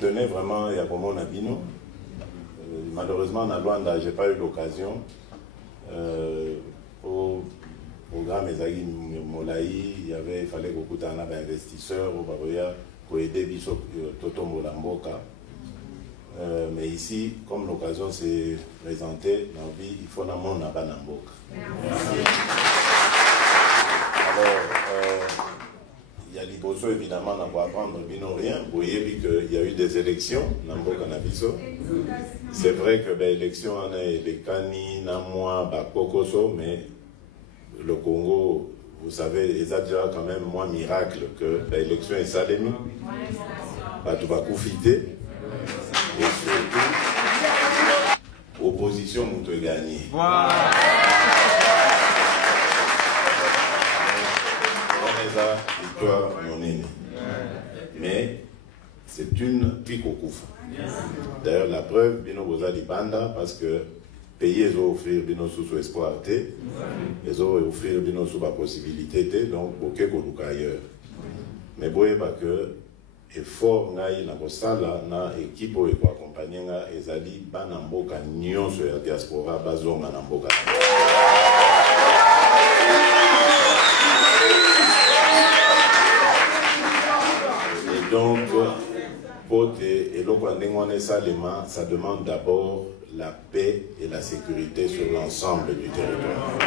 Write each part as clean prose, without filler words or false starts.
tenais vraiment à Yakomo Nabino. Malheureusement, en Luanda, je n'ai pas eu l'occasion. Au programme Ezagi Molaï, il fallait beaucoup d'investisseurs au Baroya pour aider Biso Toto Molamboka. Mais ici, comme l'occasion s'est présentée, il faut que mon Nabanamboka. Alors, il y a l'Iboso, évidemment, on va apprendre bino rien. Vous voyez qu'il y a eu des élections, Namboka Nabiso. C'est vrai que l'élection, on a les Kani, Namwa, Bakokoso, mais le Congo, vous savez, il y a déjà quand même moins miracle que l'élection est salémie. Batoubakouffité. Et surtout, opposition, nous te gagner. Victoire monene. Mais c'est une pique au coup. D'ailleurs, la preuve, Bino Boza di Banda, parce que pays ils ont offert Bino sous espoir, ils ont offert Bino sous la possibilité, donc aucun qu'on ailleurs. Mais vous voyez pas que effort ngai na kosala na équipe ou accompagner nga ezali banamboka nyonso ya diaspora bazonga na mboka. Donc, ça demande d'abord la paix et la sécurité sur l'ensemble du territoire.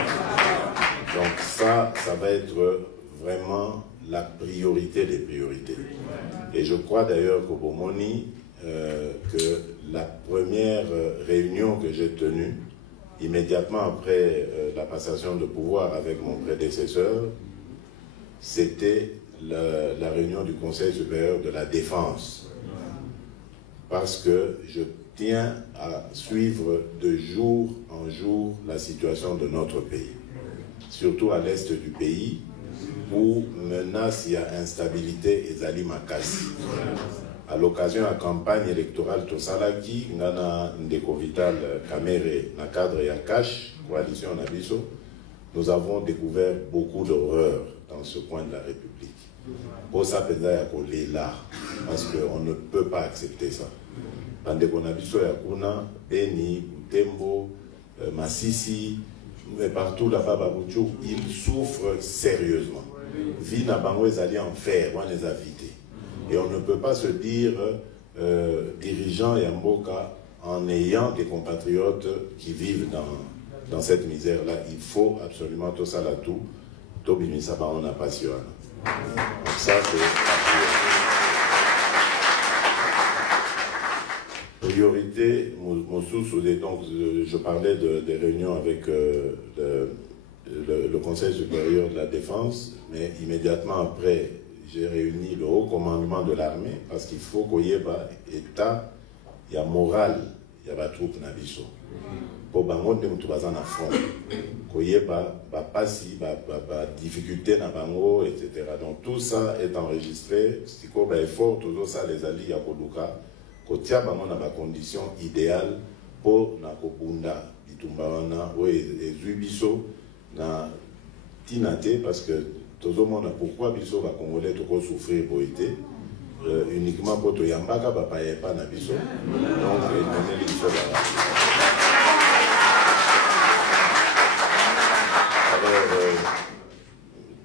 Donc ça va être vraiment la priorité des priorités. Et je crois d'ailleurs qu'au Bomoni, que la première réunion que j'ai tenue, immédiatement après la passation de pouvoir avec mon prédécesseur, c'était la réunion du Conseil supérieur de la défense, parce que je tiens à suivre de jour en jour la situation de notre pays, surtout à l'est du pays, où menace, il y a instabilité et Zali Makasi. À l'occasion de la campagne électorale Tosalaki, Nana Ndeko Vital Kamere, na cadre Yakash, coalition Nabiso, nous avons découvert beaucoup d'horreurs dans ce coin de la République. Pour ça, là, parce qu'on ne peut pas accepter ça. Bandeko Nabiso Yakuna, Beni, Butembo, Massissi, mais partout là-bas, Babouchou, ils souffrent sérieusement. Vie n'a pas allé en fer, on les a vidés. Et on ne peut pas se dire dirigeant et Mboka en ayant des compatriotes qui vivent dans cette misère-là. Il faut absolument tout ça là tout. Tobi Misaba, on a passion. Donc ça, c'est la priorité. Donc, je parlais des réunions avec le Conseil supérieur de la défense, mais immédiatement après, j'ai réuni le haut commandement de l'armée, parce qu'il faut qu'il y ait un état, il y a morale, il y a des troupes nabiso. Pour bango de mutubazan à front, qu'il y ait des difficultés na bango, etc. Donc tout ça est enregistré. Si qu'on a effort, tout ça les alliés à Koluka, qu'on tient bango na condition idéale pour na kopunda bitumbawana ou ezubiso na tinate, parce que tout le monde a pourquoi biso va congolais tout souffrir pour été uniquement pour tout yambaka ba pas na biso, donc il les biso là.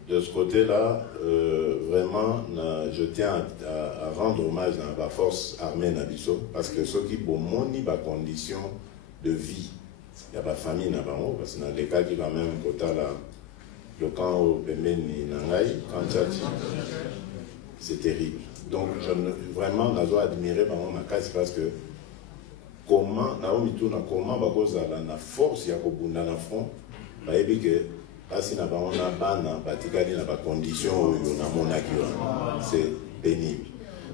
De ce côté-là, vraiment, je tiens à rendre hommage à la force armée Nabiso, parce que ceux qui ont moni ba condition de vie, il y a pas famille Nabango, parce que dans les cas qui quand même le camp au Pemeni Nangai, quand Tchachi, c'est terrible. Donc vraiment, je dois admirer ma casse, parce que comment Naomi Touna, comment la force y a na front, parce que c'est pénible.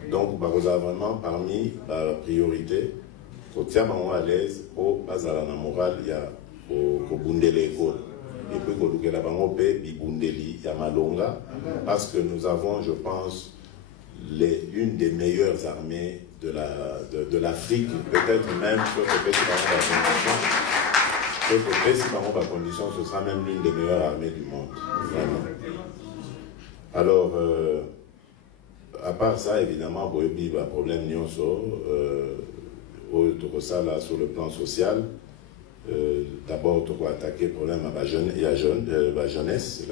Donc, vous avez vraiment parmi la priorité, pour tient à l'aise, au bas à la morale, il y a au Bundele école. Et puis, quand vous avez Bibundeli, il y a Malonga, parce que nous avons, je pense, une des meilleures armées de l'Afrique, peut-être même sur le pays de la condition, ce sera même l'une des meilleures armées du monde. Vraiment. Alors, à part ça, évidemment, il y a un problème sur le plan social. D'abord, on va attaquer le problème à la jeunesse.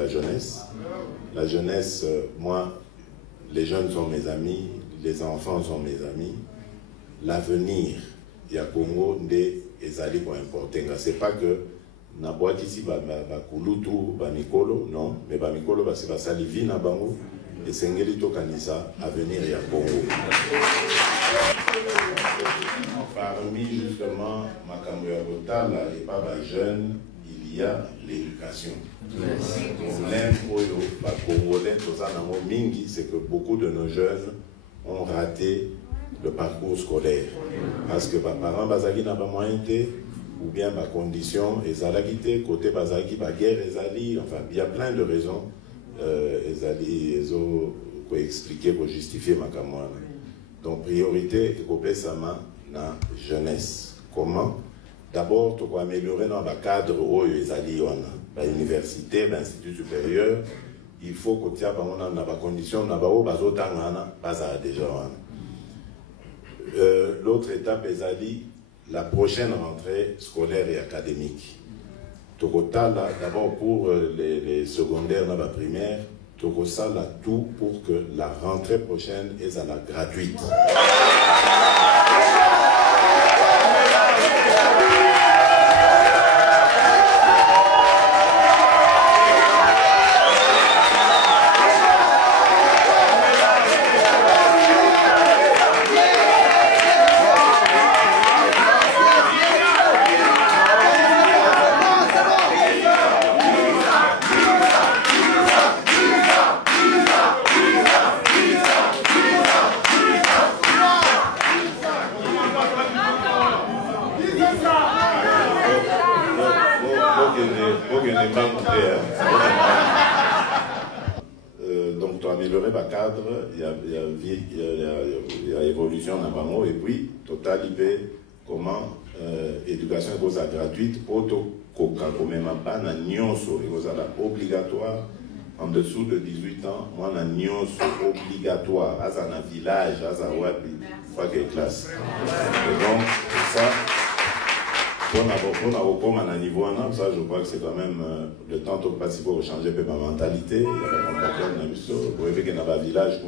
La jeunesse, moi, les jeunes sont mes amis, les enfants sont mes amis. L'avenir, il y a Congo, des ezali pour importer. C'est pas que na boîte ici, bakulutu, bamikolo, non, mais bamikolo, c'est pas ça, livi na bango, et sengeli to kanisa, avenir, il y a Congo. Parmi justement Makambo ya Botala et pas jeune, il y a l'éducation. Le problème Congolais, c'est que beaucoup de nos jeunes ont raté le parcours scolaire. Parce que les parents n'ont pas moyen, ou bien les conditions, ils ont quitté, côté bazaki, la guerre, enfin, il y a plein de raisons, ils ont expliqué pour justifier ma camarade. Donc, priorité, c'est la jeunesse. Comment? D'abord, tu dois améliorer dans le cadre où ils ont l'université, l'institut supérieur. Il faut que tu aies des conditions, déjà. L'autre étape est la prochaine rentrée scolaire et académique. D'abord pour les secondaires et les primaires, ça là tout pour que la rentrée prochaine est à la gratuite. Donc, tu as amélioré le cadre, il y a évolution dans le bango, et puis, total, comment éducation est gratuite, pour quand même pas obligatoire, en dessous de 18 ans, moi, on a obligatoire, à un village, à un web, pas que classe. Et donc, ça, pour un niveau ça, je crois que c'est quand même le temps de passer pour changer ma mentalité. Il y a un comportement, pour éviter qu'il y ait un village,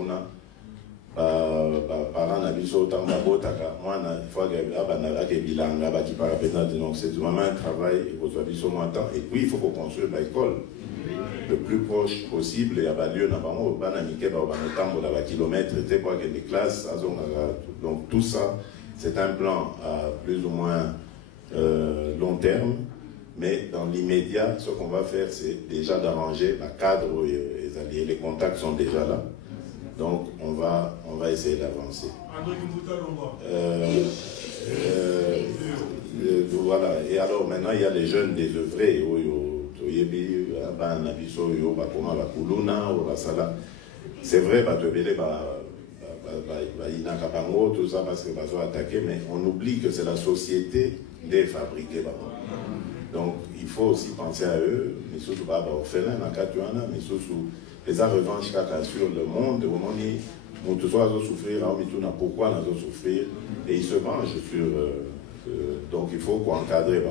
parents n'habitent autant de moi, il faut que bilanga, donc c'est vraiment un travail, et puis il faut qu'on construise l'école le plus proche possible, il y a lieu dans kilomètres, des classes, donc tout ça, c'est un plan à plus ou moins long terme, mais dans l'immédiat, ce qu'on va faire, c'est déjà d'arranger le cadre où les contacts sont déjà là. Donc, on va essayer d'avancer. Voilà. Et alors, maintenant, il y a les jeunes désœuvrés. C'est vrai, tout ça parce que attaquer, mais on oublie que c'est la société des fabriqués. Donc il faut aussi penser à eux, mais surtout orphelins, mais surtout les revanches sur le monde, au moment où tout soit souffrir, pourquoi nous souffrir, et ils se vengent sur. Donc il faut encadrer.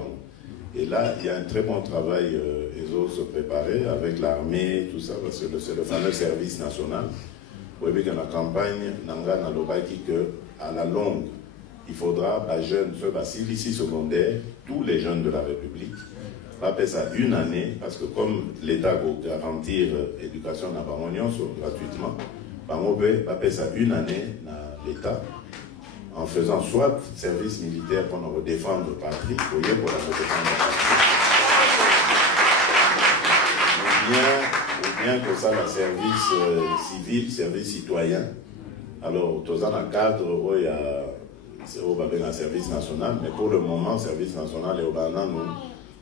Et là, il y a un très bon travail, ils ont se préparer avec l'armée, tout ça, parce que c'est le fameux service national. Vous voyez dans la campagne, à la longue, il faudra, jeunes, ceux ici secondaire, tous les jeunes de la République, va faire ça une année, parce que comme l'État va garantir l'éducation dans gratuitement, va faire ça une année dans l'État, en faisant soit service militaire pour nous défendre la patrie, pour la protection de la patrie, ou bien que ça, le service civil, service citoyen. Alors, tout ça dans le cadre où il y a un service national, mais pour le moment, le service national est au Bana, nous,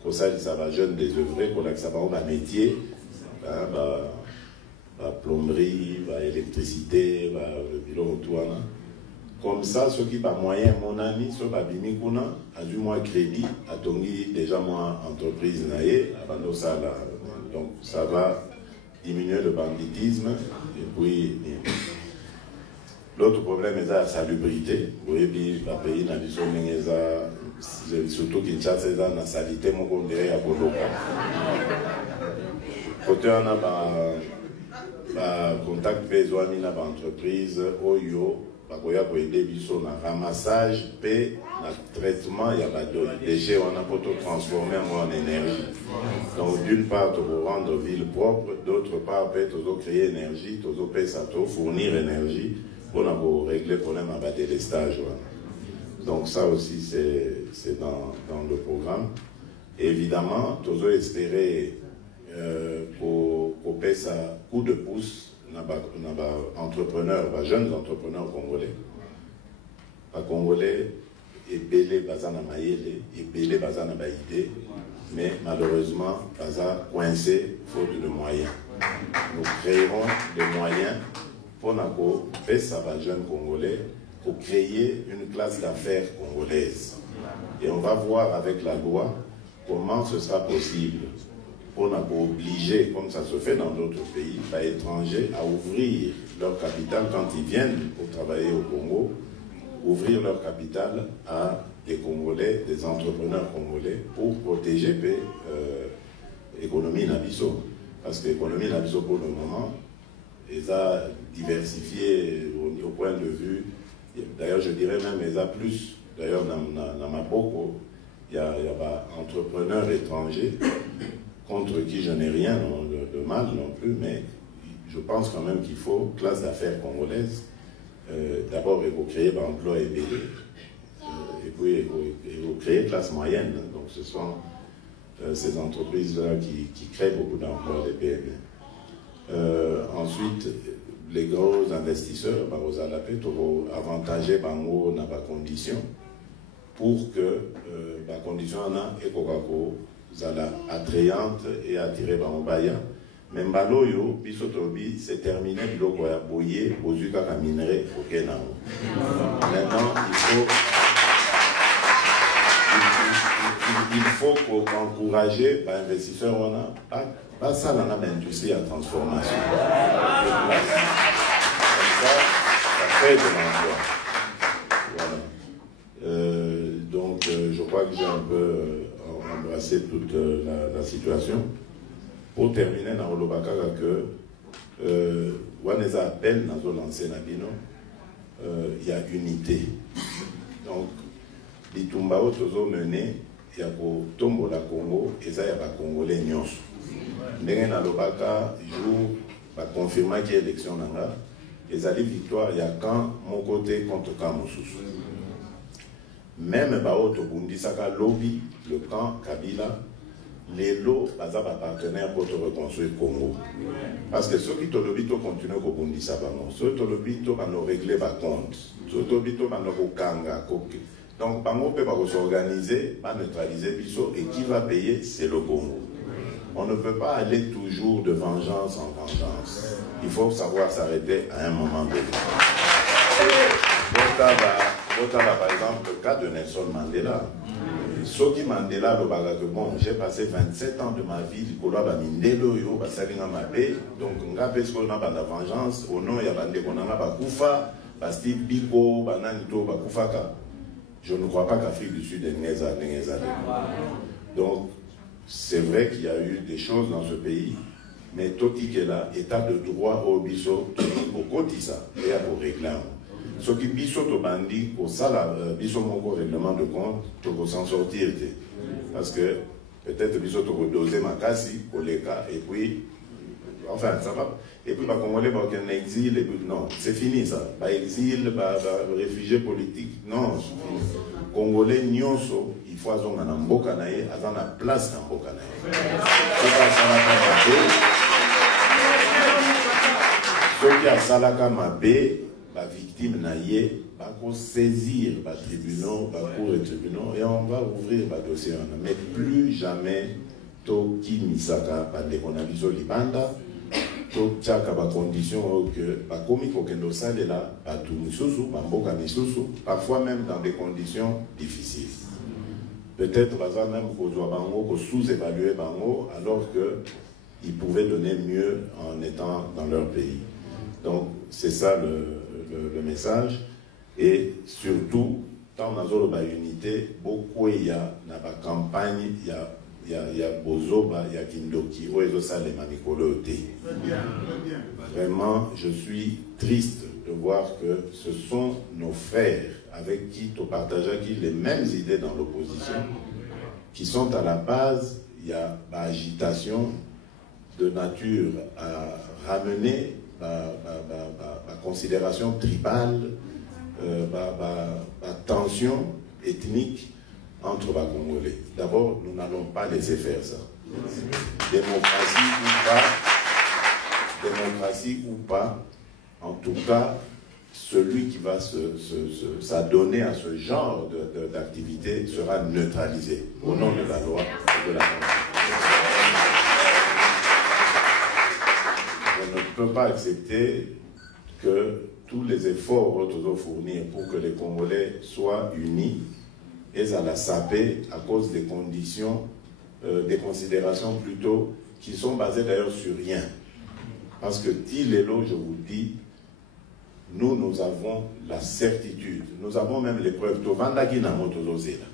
pour ça, ça va jeune désœuvré, pour ça va un métier, plomberie, électricité, le bilan autour. Comme ça, ceux qui n'ont pas moyen, mon ami, ceux qui ont du moins crédit, a déjà moins entreprise, donc ça va diminuer le banditisme, et puis L'autre problème est la salubrité. Vous voyez, les pays dans les surtout Kinshasa, c'est la salité, mon condé à Boloka. Côté on a contact besoin d'une entreprise, Oyo, bakoya pour aider biso na ramassage, et na traitement, il y a des déchets, on a pour transformer en énergie. Donc d'une part, pour rendre ville propre, d'autre part, pour créer énergie, pour fournir énergie, pour régler le problème à battre les stages. Donc ça aussi, c'est dans le programme. Et évidemment, tous espérer pour payer ça coup de pouce, entrepreneurs, jeunes entrepreneurs congolais. Les Congolais, et belé bazana maïle, et belé bazana baïdé, mais malheureusement, baza coincé faute de moyens. Nous créerons des moyens pour payer ça aux jeunes Congolais, pour créer une classe d'affaires congolaise. Et on va voir avec la loi comment ce sera possible pour obliger, comme ça se fait dans d'autres pays, les étrangers à ouvrir leur capital quand ils viennent pour travailler au Congo, ouvrir leur capital à des Congolais, des entrepreneurs congolais pour protéger l'économie Nabiso. Parce que l'économie Nabiso pour le moment, ils ont diversifié au point de vue. D'ailleurs, je dirais même, ils ont plus. D'ailleurs, dans Mapoko, il y a des entrepreneurs étrangers contre qui je n'ai rien de mal non plus, mais je pense quand même qu'il faut, classe d'affaires congolaise, d'abord, il faut créer l'emploi et payer, et puis il faut créer classe moyenne. Donc, ce sont ces entreprises-là qui créent beaucoup d'emplois, les PME. Ensuite, les gros investisseurs, vous allez avantager dans la condition pour que la condition soit attrayante et attirer les baya. Mais mbaloyo, bisotobi, c'est terminé, biloko ya boye, bozuka ka minerai, ok na. Maintenant, il faut encourager les investisseurs, on a pas ça dans l'industrie à transformation. Comme ça crée de l'emploi. Voilà. Donc, je crois que j'ai un peu embrassé toute la situation. Pour terminer, dans le Bakara, que Waneza appelle dans le lancé Nabino, il y a unité. Donc, les Tumbao Tozo mené, il y a pour Tombo la Congo, et ça, il y a pas Congolais Nyos. Ndenge na lobaka jour va confirmer qu'il y a élection nanga et ça dit victoire il y a quand mon côté contre quand mon sous même ba auto bundi saka lobby le camp Kabila les lots baza ba partenaire pour te reconstruire Congo parce que ceux qui te lobby to continuer ko bundi ça non ceux to lobby to va nous régler ba compte ceux to lobby to va nous kanga koke donc bango peut pas s'organiser pas neutraliser biso et qui va payer c'est le Congo. On ne peut pas aller toujours de vengeance en vengeance. Il faut savoir s'arrêter à un moment donné. Par exemple, le cas de Nelson Mandela. Soki Mandela, bon, j'ai passé 27 ans de ma vie, donc la vengeance, au nom, il y a Bakufa, Steve Biko, Bananito, Bakufaka. Je ne crois pas qu'Afrique du Sud est Néza. Donc, c'est vrai qu'il y a eu des choses dans ce pays, mais Toti qui est là, état de droit au biso, au Kotissa, et à pour régler. Ce qui biso to bandi, au sala, biso mon règlement de compte, pour s'en sortir. Parce que peut-être biso to doser ma casse, pour les cas, et puis, enfin, ça va. Et puis, Congolais, un exil, et puis, non, c'est fini ça. Exil, réfugié politique, non, c'est fini. Congolais, nyonso, il faut avoir un mboka naye, avoir la place dans mboka naye. Ceux qui a salaka mabé, la victime naye, va saisir les tribunaux, la cour et tribunaux, et on va ouvrir le dossier. Mais plus jamais, Toki Misaka, par les conabiso libanda, Tchaka ba condition que ba komi kokendo sale là ba tout misusu ba mboka misusu parfois même dans des conditions difficiles. Peut-être baza même ko zo bango ko sous-évaluer bango alors que ils pouvaient donner mieux en étant dans leur pays. Donc c'est ça le message. Et surtout, tant dans la unité, beaucoup il y a dans la campagne, il y a Bozoba, il y a Kindoki, vraiment, je suis triste de voir que ce sont nos frères avec qui tu partages les mêmes idées dans l'opposition, qui sont à la base. Il y a l'agitation de nature à ramener la considération tribale, la tension ethnique entre les Congolais. D'abord, nous n'allons pas laisser faire ça. Démocratie ou pas, en tout cas, celui qui va s'adonner à ce genre d'activité sera neutralisé au nom de la loi et de la Constitution. On ne peut pas accepter que tous les efforts que nous fournir pour que les Congolais soient unis et à la saper à cause des conditions, des considérations plutôt qui sont basées d'ailleurs sur rien. Parce que Tilélo, je vous dis, nous avons la certitude, nous avons même les preuves. Tovandaki na motozozela.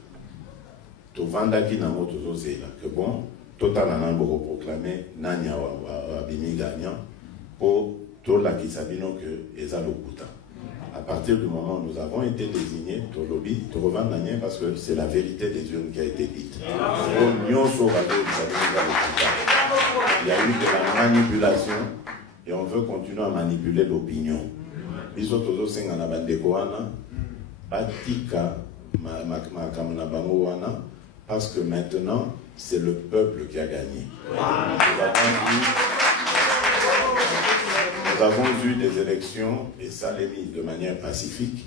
Tovandaki na motozozela. Que bon, total anambo proclamer Nanya Abimi gagnant pour tout la Kisabino que Eza Lokuta. À partir du moment où nous avons été désignés, Tolobi, Trovandanya, parce que c'est la vérité des urnes qui a été dite. Il y a eu de la manipulation et on veut continuer à manipuler l'opinion. Parce que maintenant, c'est le peuple qui a gagné. Nous avons eu des élections, et ça l'est mis de manière pacifique,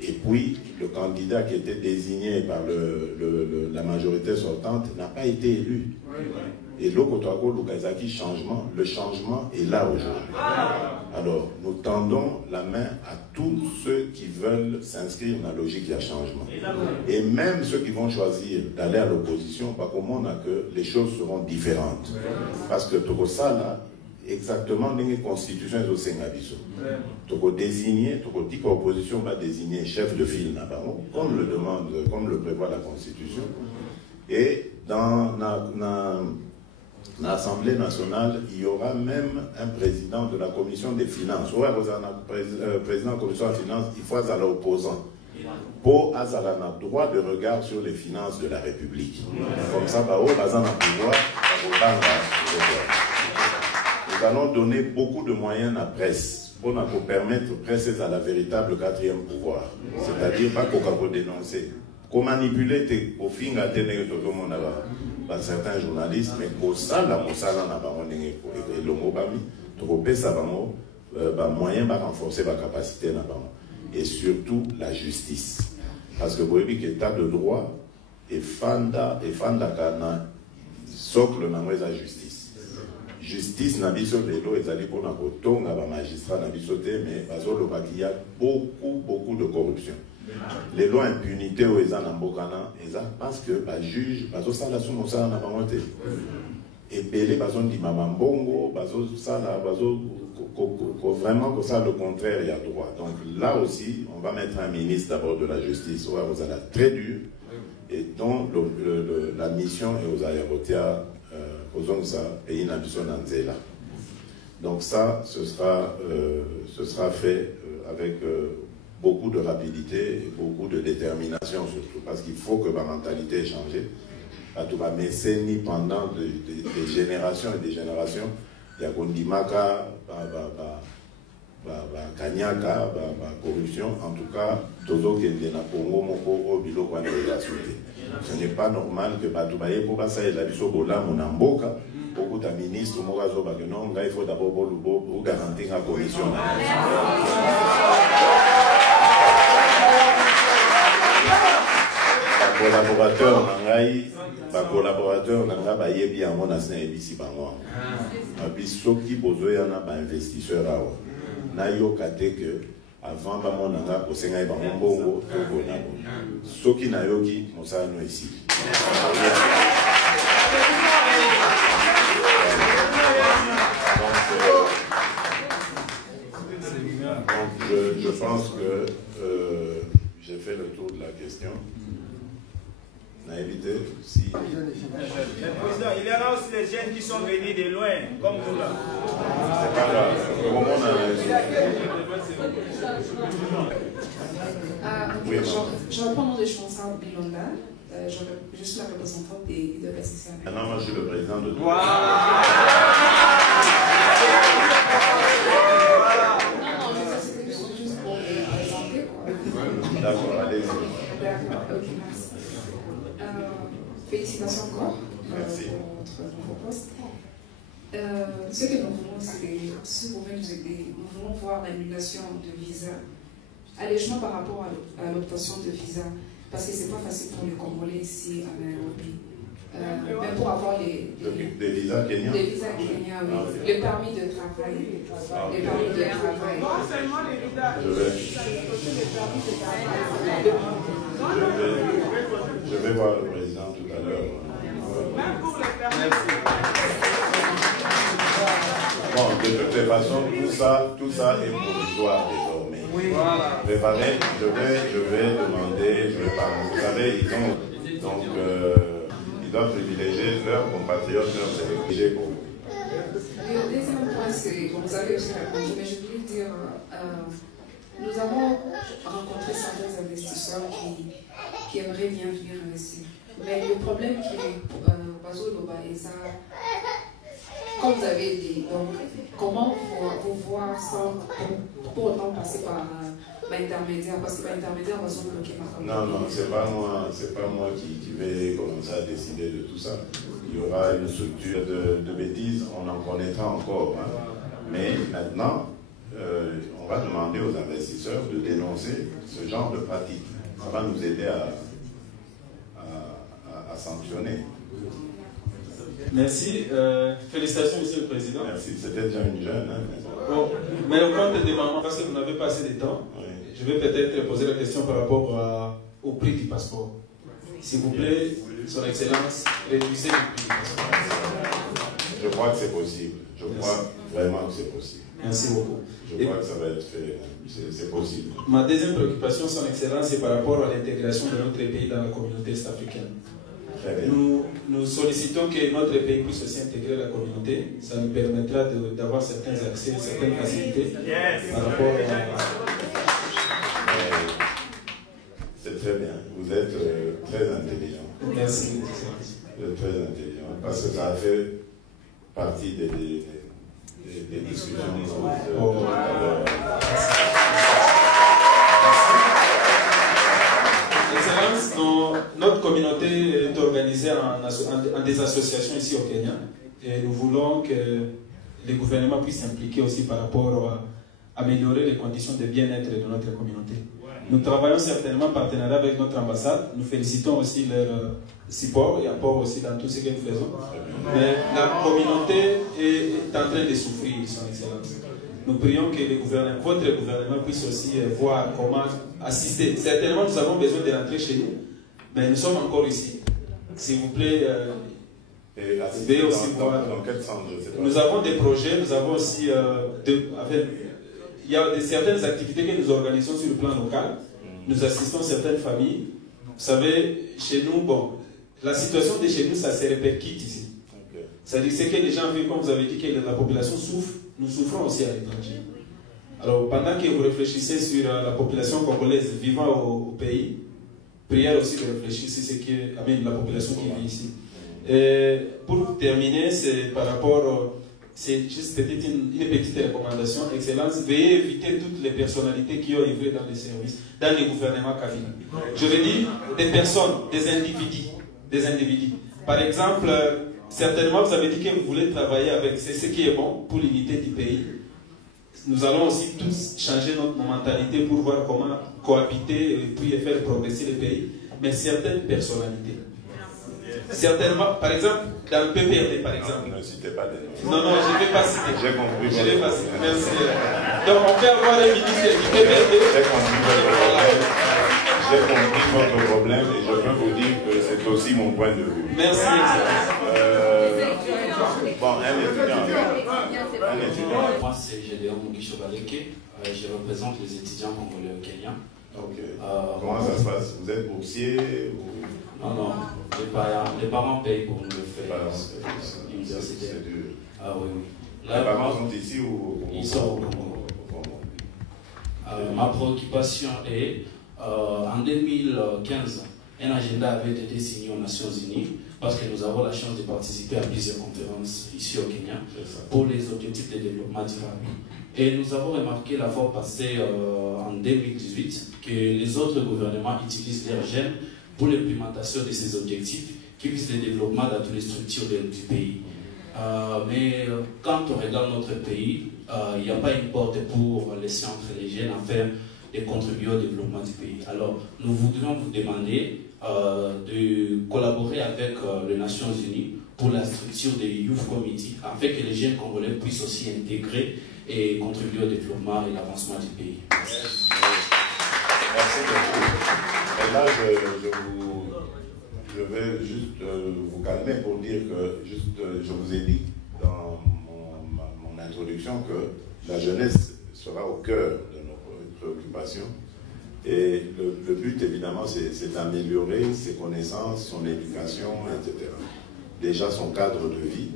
et puis le candidat qui était désigné par la majorité sortante n'a pas été élu. Et le changement est là aujourd'hui. Alors, nous tendons la main à tous ceux qui veulent s'inscrire dans la logique de changement. Et même ceux qui vont choisir d'aller à l'opposition, pas comment on a que les choses seront différentes. Parce que tout ça, là, exactement, dans les constitutions, tu peux désigner, tu peux dire que l'opposition va désigner chef de file, comme le demande, comme le prévoit la Constitution. Et dans l'Assemblée nationale, il y aura même un président de la commission des finances. Ouais, vous avez un président de la commission des finances, il faut aller opposant. Pour avoir un droit de regard sur les finances de la République. Comme ça, nous allons donner beaucoup de moyens à la presse pour nous permettre de presser à la véritable quatrième pouvoir. C'est-à-dire pas qu'on peut dénoncer. Qu'on manipule au fin à tenir tout le monde par certains journalistes, mais pour ça, la et le mot moyen de renforcer la capacité et surtout la justice. Parce que vous voyez que l'état de droit est fanda kana socle dans la justice. Justice n'a pas de l'eau, et pour la magistrat n'a pas il y a beaucoup de corruption. Les lois impunité aux Ezanambokana, parce que les juges, ça la sous ça n'a pas monté. Et Belé, di Mamambongo, vraiment que ça le contraire, il y a droit. Donc là aussi, on va mettre un ministre d'abord de la justice, vous allez très dur, et dont la mission est aux aéroports, aux ONSA et Inabiso Nanzela. Donc ça, ce sera fait avec beaucoup de rapidité et beaucoup de détermination surtout, parce qu'il faut que ma mentalité ait changé. Mais pendant des générations et des générations, il y a Gondimaka, Kanyaka, corruption, en tout cas, Tozo Kendena Congo, Moko, Obilo, ce n'est pas normal que Batoubaye, pour passer la Bisobola, Monamboka, beaucoup de ministres, Morazo, non, il faut d'abord vous garantir la commission. Collaborateur nanga ba yebi yango na sina ebisi bango bisoki bozoya na ba investisseur awa na yoka te que avant ba monanga kosenga ba mbongo to bonabo soki na yoki mosala no ici. Donc je pense que j'ai fait le tour de la question. On a évité si... Le président, il y en a aussi les jeunes qui sont venus de loin, comme nous là. C'est pas grave. Comment on a... Oui, je reprends mon responsable Bilonda. Je suis la représentante de PCCA. Maintenant, moi, je suis le président de... Non, c'était juste pour me présenter. D'accord, allez-y. D'accord, ok, merci. Félicitations encore pour votre nouveau poste. Ce que nous voulons, c'est, si vous pouvez nous aider, nous voulons voir l'annulation de visa, allègement par rapport à l'obtention de visa, parce que ce n'est pas facile pour les Congolais ici à Nairobi. Mais pour avoir des visas kenyans. Des visas kenyans, oui. Le permis de travail. Le permis de travail. Non seulement les visas, Je vais voir le président tout à l'heure. même pour les permis. Bon, de toutes les façons, tout ça est provisoire désormais. Oui. Voilà. Préparez, je vais demander, vous savez, ils doivent privilégier leurs compatriotes, leurs électeurs pour vous. Le deuxième point, c'est, vous avez aussi répondu, mais je voulais dire, nous avons rencontré certains investisseurs qui aimeraient bien venir investir. Mais le problème qui est, Bazoloba et ça, comme vous avez dit, donc, comment vous voir sans pour autant passer par l'intermédiaire, parce que l'intermédiaire va se bloquer ma famille. Non, c'est pas moi qui vais commencer à décider de tout ça. Il y aura une structure de bêtises, on en connaîtra encore. Hein. Mais maintenant, on va demander aux investisseurs de dénoncer ce genre de pratique. Ça va nous aider à sanctionner. Merci. Félicitations, Monsieur le Président. Merci. C'était déjà une jeune. Hein, bon, mais au compte des mamans, parce que vous n'avez pas assez de temps, oui. Je vais peut-être poser la question par rapport au prix du passeport. S'il vous plaît, Son Excellence, réduisez le prix du passeport. Je crois que c'est possible. Je crois vraiment que c'est possible. Merci beaucoup. Je crois que ça va être fait. C'est possible. Ma deuxième préoccupation, Son Excellence, c'est par rapport à l'intégration de notre pays dans la communauté est-africaine. Nous sollicitons que notre pays puisse aussi intégrer la communauté. Ça nous permettra d'avoir certains accès, certaines facilités par rapport à... C'est très bien. Vous êtes très intelligent. Merci. Vous êtes très intelligent. Parce que ça a fait partie des discussions. Excellence, notre communauté est organisée en des associations ici au Kenya. Et nous voulons que les gouvernements puissent s'impliquer aussi par rapport à améliorer les conditions de bien-être de notre communauté. Nous travaillons certainement en partenariat avec notre ambassade. Nous félicitons aussi leur support et apport aussi dans tout ce que nous faisons. Mais la communauté est en train de souffrir, Son Excellence. Nous prions que votre gouvernement puisse aussi voir comment assister. Certainement, nous avons besoin de rentrer chez nous, mais nous sommes encore ici. S'il vous plaît, veuillez aussi voir. Dans quel sens? Nous avons des projets, nous avons aussi il y a certaines activités que nous organisons sur le plan local. Nous assistons certaines familles. Vous savez, chez nous, bon, la situation de chez nous, ça se répercute ici. C'est-à-dire ce que les gens vivent, comme vous avez dit, que la population souffre, nous souffrons aussi à l'étranger. Alors, pendant que vous réfléchissez sur la population congolaise vivant au pays, prière aussi de réfléchir sur ce qui amène la population qui vit ici. Et pour terminer, c'est par rapport... C'est juste une petite recommandation. Excellence, veuillez éviter toutes les personnalités qui ont œuvré dans les services, dans les gouvernements kabila. Je veux dire des personnes, des individus. Par exemple, certainement vous avez dit que vous voulez travailler avec, c'est ce qui est bon pour l'unité du pays. Nous allons aussi tous changer notre mentalité pour voir comment cohabiter et puis faire progresser le pays. Mais certaines personnalités. Certainement, par exemple, dans le PPRD, par exemple. Ne citez pas des noms. Non, je ne vais pas citer. J'ai compris. Je ne vais pas citer. Merci. Donc, on peut avoir les ministres du PPRD. J'ai compris votre problème et je peux vous dire que c'est aussi mon point de vue. Merci. Bon, un étudiant. Moi, c'est Gédéon Mugisho Baleke. Je représente les étudiants congolais au Kenya. Ok. Comment ça se passe? Vous êtes boursier ou... Non. Les parents payent pour nous le faire. L'université. C'est dur. Ah oui. Les parents sont ici ou... Ils sont au Congo. Ma préoccupation est, en 2015, un agenda avait été signé aux Nations Unies parce que nous avons la chance de participer à plusieurs conférences ici au Kenya pour les objectifs de développement durable. Et nous avons remarqué la fois passée, en 2018, que les autres gouvernements utilisent leurs jeunes pour l'implémentation de ces objectifs qui visent le développement dans toutes les structures du pays. Mais quand on regarde notre pays, il n'y a pas une porte pour laisser entre les jeunes afin de contribuer au développement du pays. Alors, nous voudrions vous demander de collaborer avec les Nations Unies pour la structure des Youth Committee, afin que les jeunes congolais puissent aussi intégrer et contribuer au développement et l'avancement du pays. Merci beaucoup. Et là, je vais juste vous calmer pour dire que, je vous ai dit dans mon introduction que la jeunesse sera au cœur de nos préoccupations. Et le but, évidemment, c'est d'améliorer ses connaissances, son éducation, etc. Déjà son cadre de vie.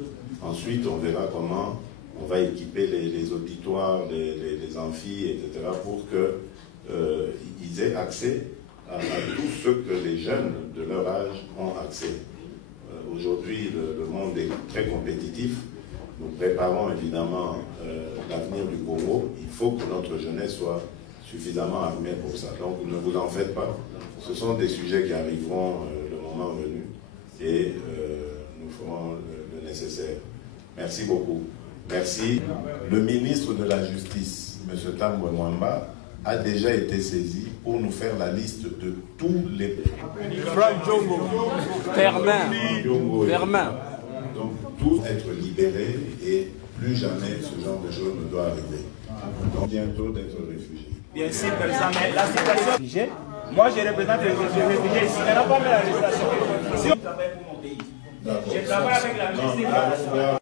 Ensuite, on verra comment on va équiper les auditoires, les amphis, etc. pour qu'ils aient accès à tout ce que les jeunes de leur âge ont accès. Aujourd'hui, le monde est très compétitif. Nous préparons évidemment l'avenir du Congo. Il faut que notre jeunesse soit suffisamment armée pour ça. Donc ne vous en faites pas. Ce sont des sujets qui arriveront le moment venu et nous ferons le nécessaire. Merci beaucoup. Merci. Le ministre de la Justice, M. Tambwe Mwamba, a déjà été saisi pour nous faire la liste de tous les... Franck Djongo, Fermin. Donc, tous être libérés et plus jamais ce genre de choses ne doit arriver. Donc, bientôt d'être réfugiés. Bien sûr, président, mais la situation... Moi, je représente les réfugiés ici. Il n'y a pas de l'arrestation. Si on travaille pour mon pays, je travaille avec la ministre de la